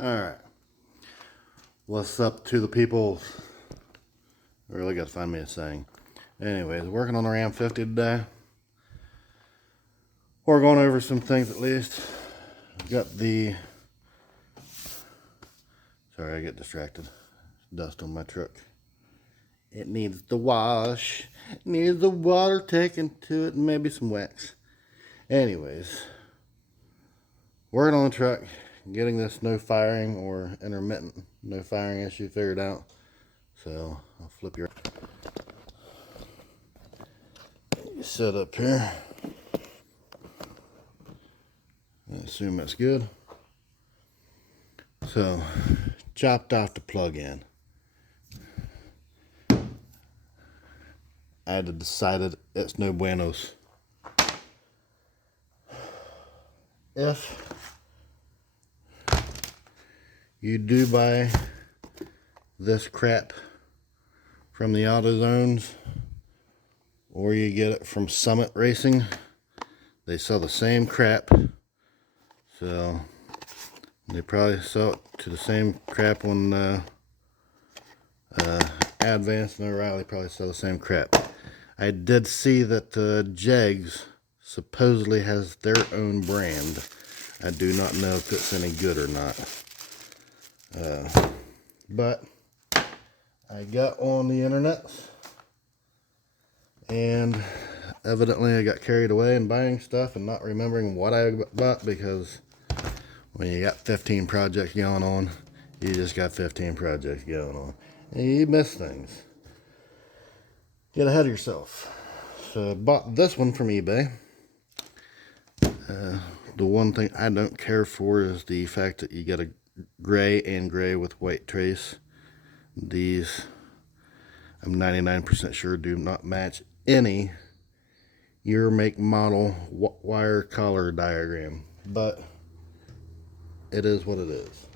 Alright. What's up to the people? I really gotta find me a saying. Anyways, working on the Ram 50 today. We're going over some things at least. Got the... Sorry, I get distracted. Dust on my truck. It needs the wash. It needs the water taken to it and maybe some wax. Anyways, working on the truck, getting this no firing or intermittent no firing issue figured out. So I'll flip your set up here. I assume that's good. So chopped off the plug-in. I had decided it's no buenos. If you do buy this crap from the AutoZones or you get it from Summit Racing, they sell the same crap. So they probably sell it to the same crap on Advance and O'Reilly probably sell the same crap. I did see that Jegs supposedly has their own brand. I do not know if it's any good or not. But I got on the internet and evidently I got carried away in buying stuff and not remembering what I bought, because when you got 15 projects going on, you just got 15 projects going on. And you miss things. Get ahead of yourself. So I bought this one from eBay. The one thing I don't care for is the fact that you get a gray and gray with white trace. These, I'm 99% sure, do not match any year, make, model, wire collar diagram. But it is what it is.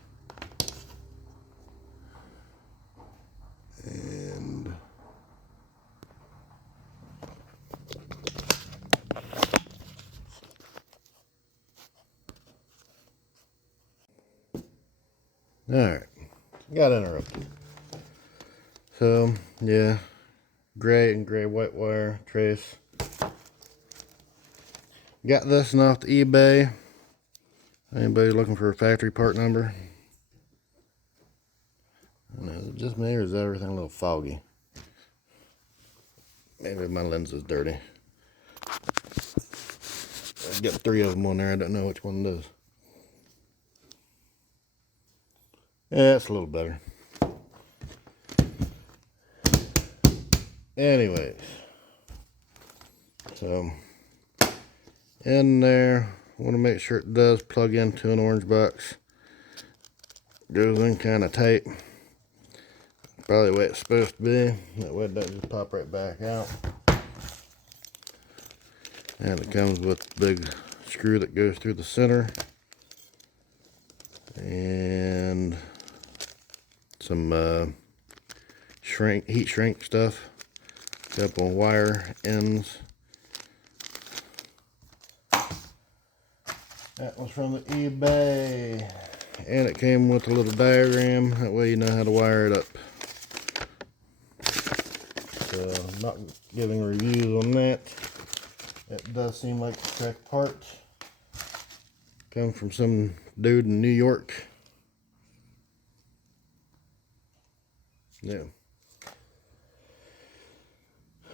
And alright, got interrupted. So, yeah, gray and gray white wire trace. Got this one off the eBay. Anybody looking for a factory part number? I don't know, is it just me or is everything a little foggy? Maybe my lens is dirty. I've got 3 of them on there. I don't know which one it is. Yeah, it's a little better. Anyways, so in there, I want to make sure it does plug into an orange box. Goes in kind of tight. Probably the way it's supposed to be. That way it doesn't just pop right back out. And it comes with a big screw that goes through the center. And some heat shrink stuff. Couple wire ends. That was from the eBay. And it came with a little diagram. That way you know how to wire it up. So I'm not giving reviews on that. It does seem like the correct part. Come from some dude in New York. Yeah.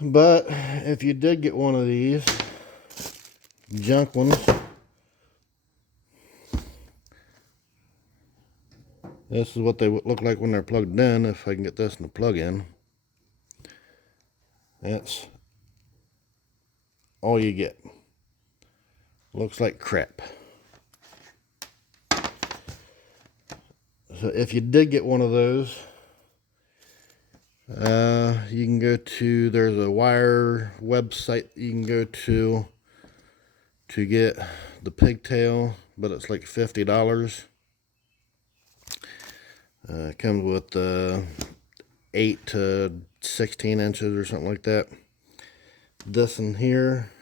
But if you did get one of these junk ones, this is what they would look like when they're plugged in. If I can get this in the plug-in, that's all you get. Looks like crap. So if you did get one of those, you can go to, there's a wire website you can go to get the pigtail, but it's like $50. It comes with 8 to 16 inches or something like that. This in here,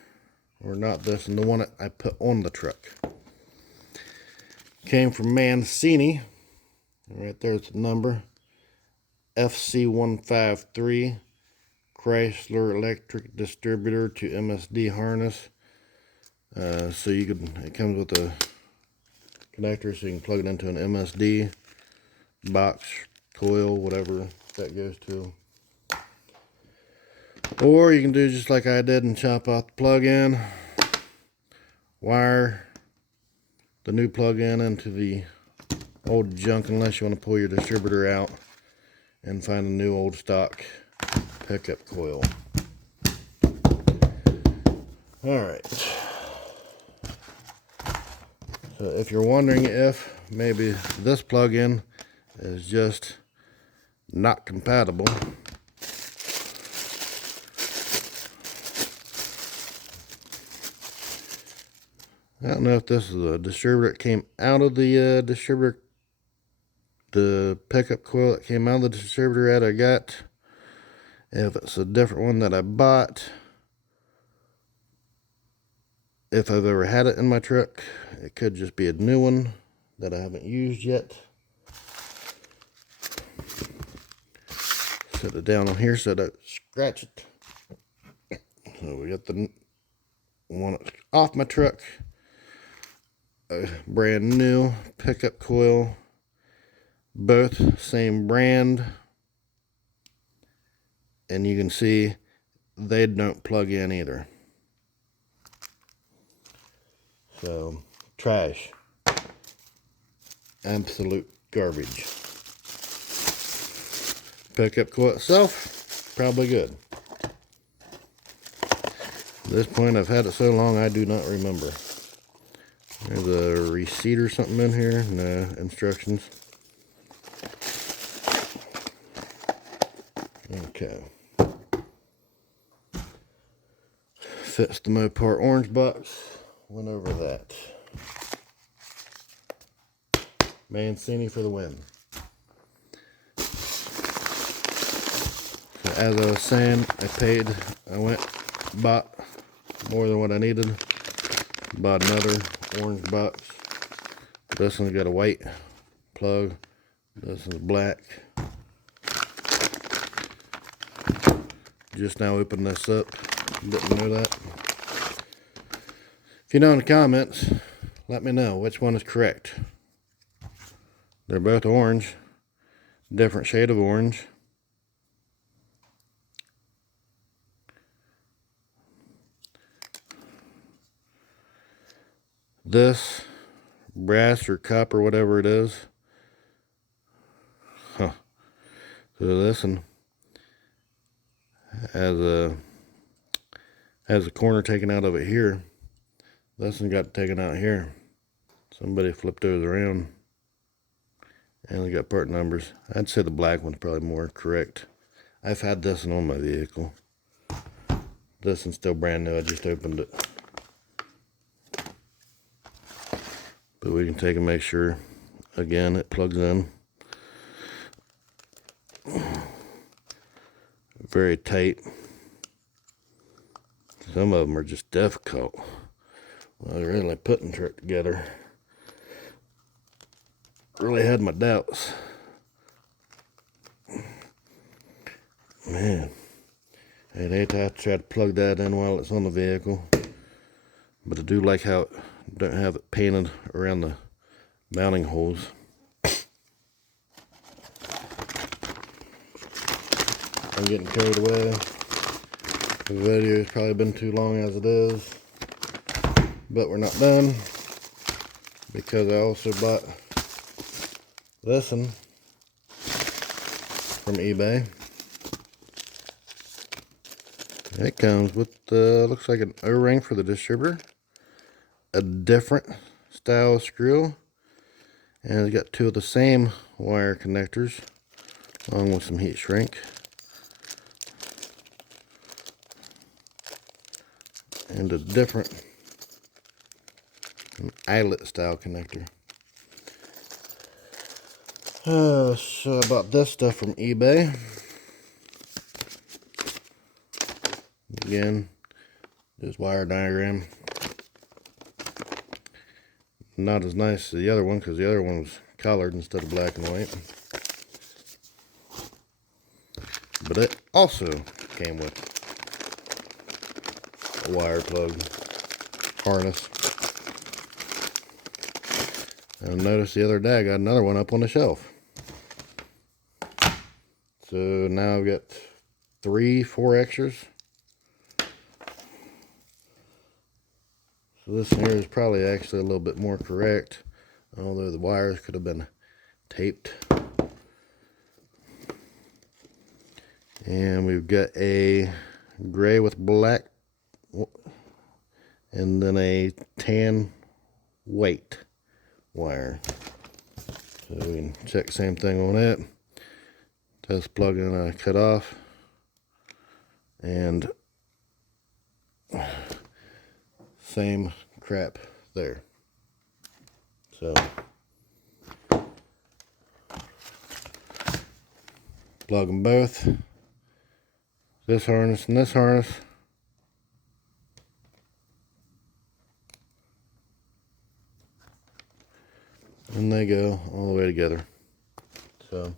or not this, and the one I put on the truck, came from Mancini. Right there's the number. FC153 Chrysler electric distributor to MSD harness. So you can, it comes with a connector so you can plug it into an MSD box, coil, whatever that goes to. Or you can do just like I did and chop out the plug-in, wire the new plug-in into the old junk, unless you want to pull your distributor out and find a new old stock pickup coil. Alright, so if you're wondering if maybe this plug-in is just not compatible, I don't know if this is a distributor that came out of the distributor, the pickup coil that came out of the distributor that I got, if it's a different one that I bought, if I've ever had it in my truck. It could just be a new one that I haven't used yet. Set it down on here so I don't scratch it. So we got the one off my truck, a brand new pickup coil, both same brand, and you can see they don't plug in either. So trash, absolute garbage. Pickup coil itself, probably good. At this point, I've had it so long I do not remember. There's a receipt or something in here. No, instructions. Okay. Fits the Mopar orange box. Went over that. Mancini for the win. So as I was saying, I went, bought more than what I needed. Bought another orange box. This one's got a white plug. This is black. Just now opened this up. Didn't know that. If you know in the comments, let me know which one is correct. They're both orange. Different shade of orange. This brass or copper, whatever it is. So this one has a corner taken out of it here. This one got taken out here. Somebody flipped those around. And we got part numbers. I'd say the black one's probably more correct. I've had this one on my vehicle. This one's still brand new. I just opened it. But we can take and make sure, again, it plugs in. Very tight. Some of them are just difficult. Well, I really putting the truck together. Really had my doubts. Man, I'd hate to have to try to plug that in while it's on the vehicle. But I do like how it don't have it painted around the mounting holes. I'm getting carried away. The video's probably been too long as it is. But we're not done. Because I also bought this one from eBay. It comes with, looks like an O-ring for the distributor. A different style screw. And it's got two of the same wire connectors. Along with some heat shrink. And a different eyelet style connector. So I bought this stuff from eBay. Again, this wire diagram. Not as nice as the other one, because the other one was colored instead of black and white. But it also came with a wire plug harness. And notice the other day I got another one up on the shelf. So now I've got 4 extras. So this here is probably actually a little bit more correct, although the wires could have been taped. And we've got a gray with black and then a tan white wire. So we can check the same thing on it. Test plug in, cut off, and same crap there. So plug them both, this harness and this harness. And they go all the way together. So,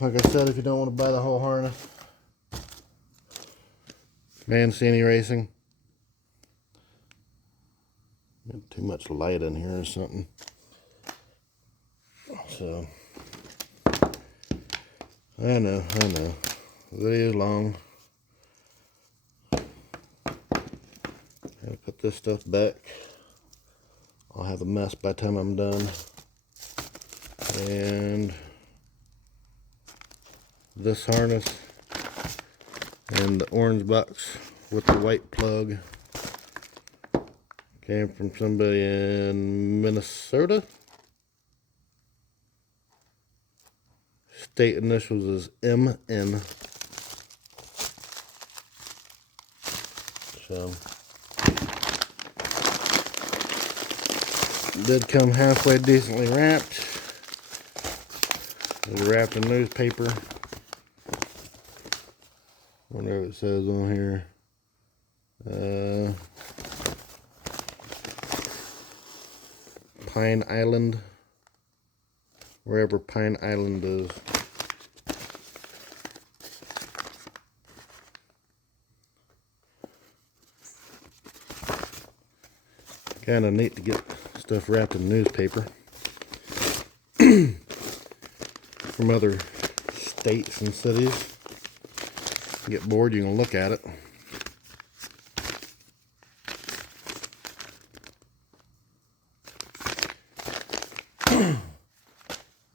like I said, if you don't want to buy the whole harness, Mancini Racing. Got too much light in here or something. So, I know. The video's long. Gotta put this stuff back. I'll have a mess by the time I'm done. And this harness and the orange box with the white plug came from somebody in Minnesota. State initials is MN. So did come halfway decently wrapped. It was wrapped in newspaper. Whatever it says on here. Pine Island. Wherever Pine Island is. Kind of neat to get stuff wrapped in newspaper from other states and cities. Get bored, you can look at it.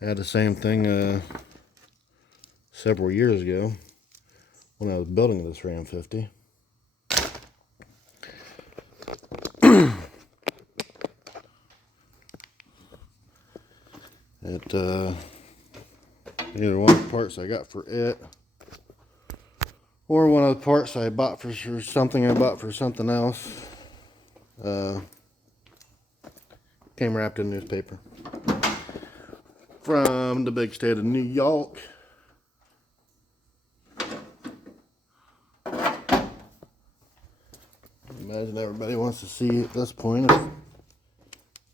I had the same thing several years ago when I was building this Ram 50. Either one of the parts I got for it, or one of the parts I bought for something I bought for something else, came wrapped in newspaper from the big state of New York. Imagine everybody wants to see at this point.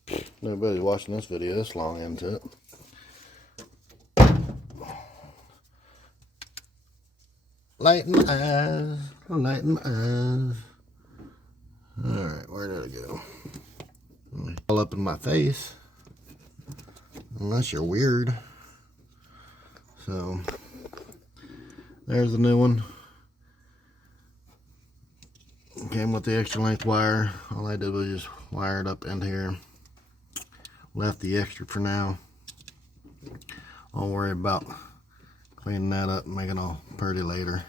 If nobody's watching this video this long into it. Light in my eyes, light in my eyes. Alright, where did it go? All up in my face. Unless you're weird. So, there's the new one. Came with the extra length wire. All I did was just wire it up in here. Left the extra for now. I'll worry about cleaning that up and making it all pretty later.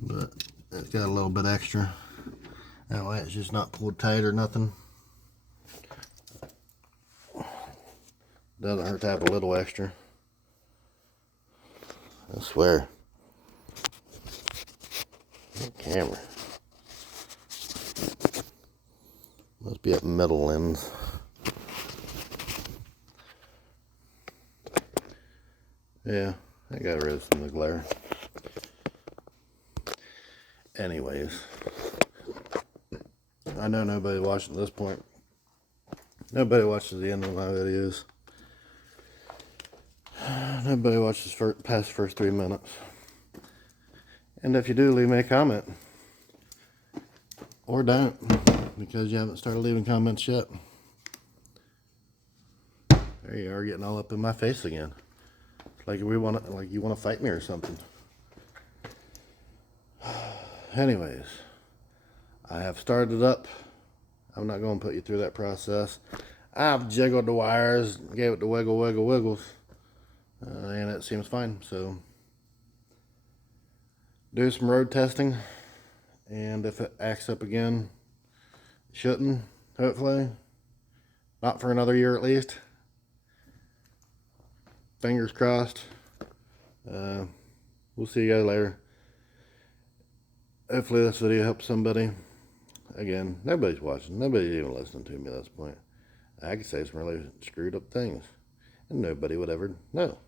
But it's got a little bit extra. That way it's just not pulled tight or nothing. Doesn't hurt to have a little extra. I swear. That camera. Must be at metal lens. Yeah, I got rid of some of the glare. Anyways, I know nobody watching at this point Nobody watches the end of my videos. Nobody watches past the first 3 minutes. And if you do, leave me a comment. Or don't, because you haven't started leaving comments yet. There you are, getting all up in my face again. Like you want to fight me or something. Anyways, I have started up. I'm not going to put you through that process. I've jiggled the wires, gave it the wiggles, and it seems fine. So, do some road testing, and if it acts up again, it shouldn't, hopefully. Not for another year at least. Fingers crossed. We'll see you guys later. Hopefully this video helps somebody. Again, nobody's watching. Nobody's even listening to me at this point. I could say some really screwed up things, and nobody would ever know.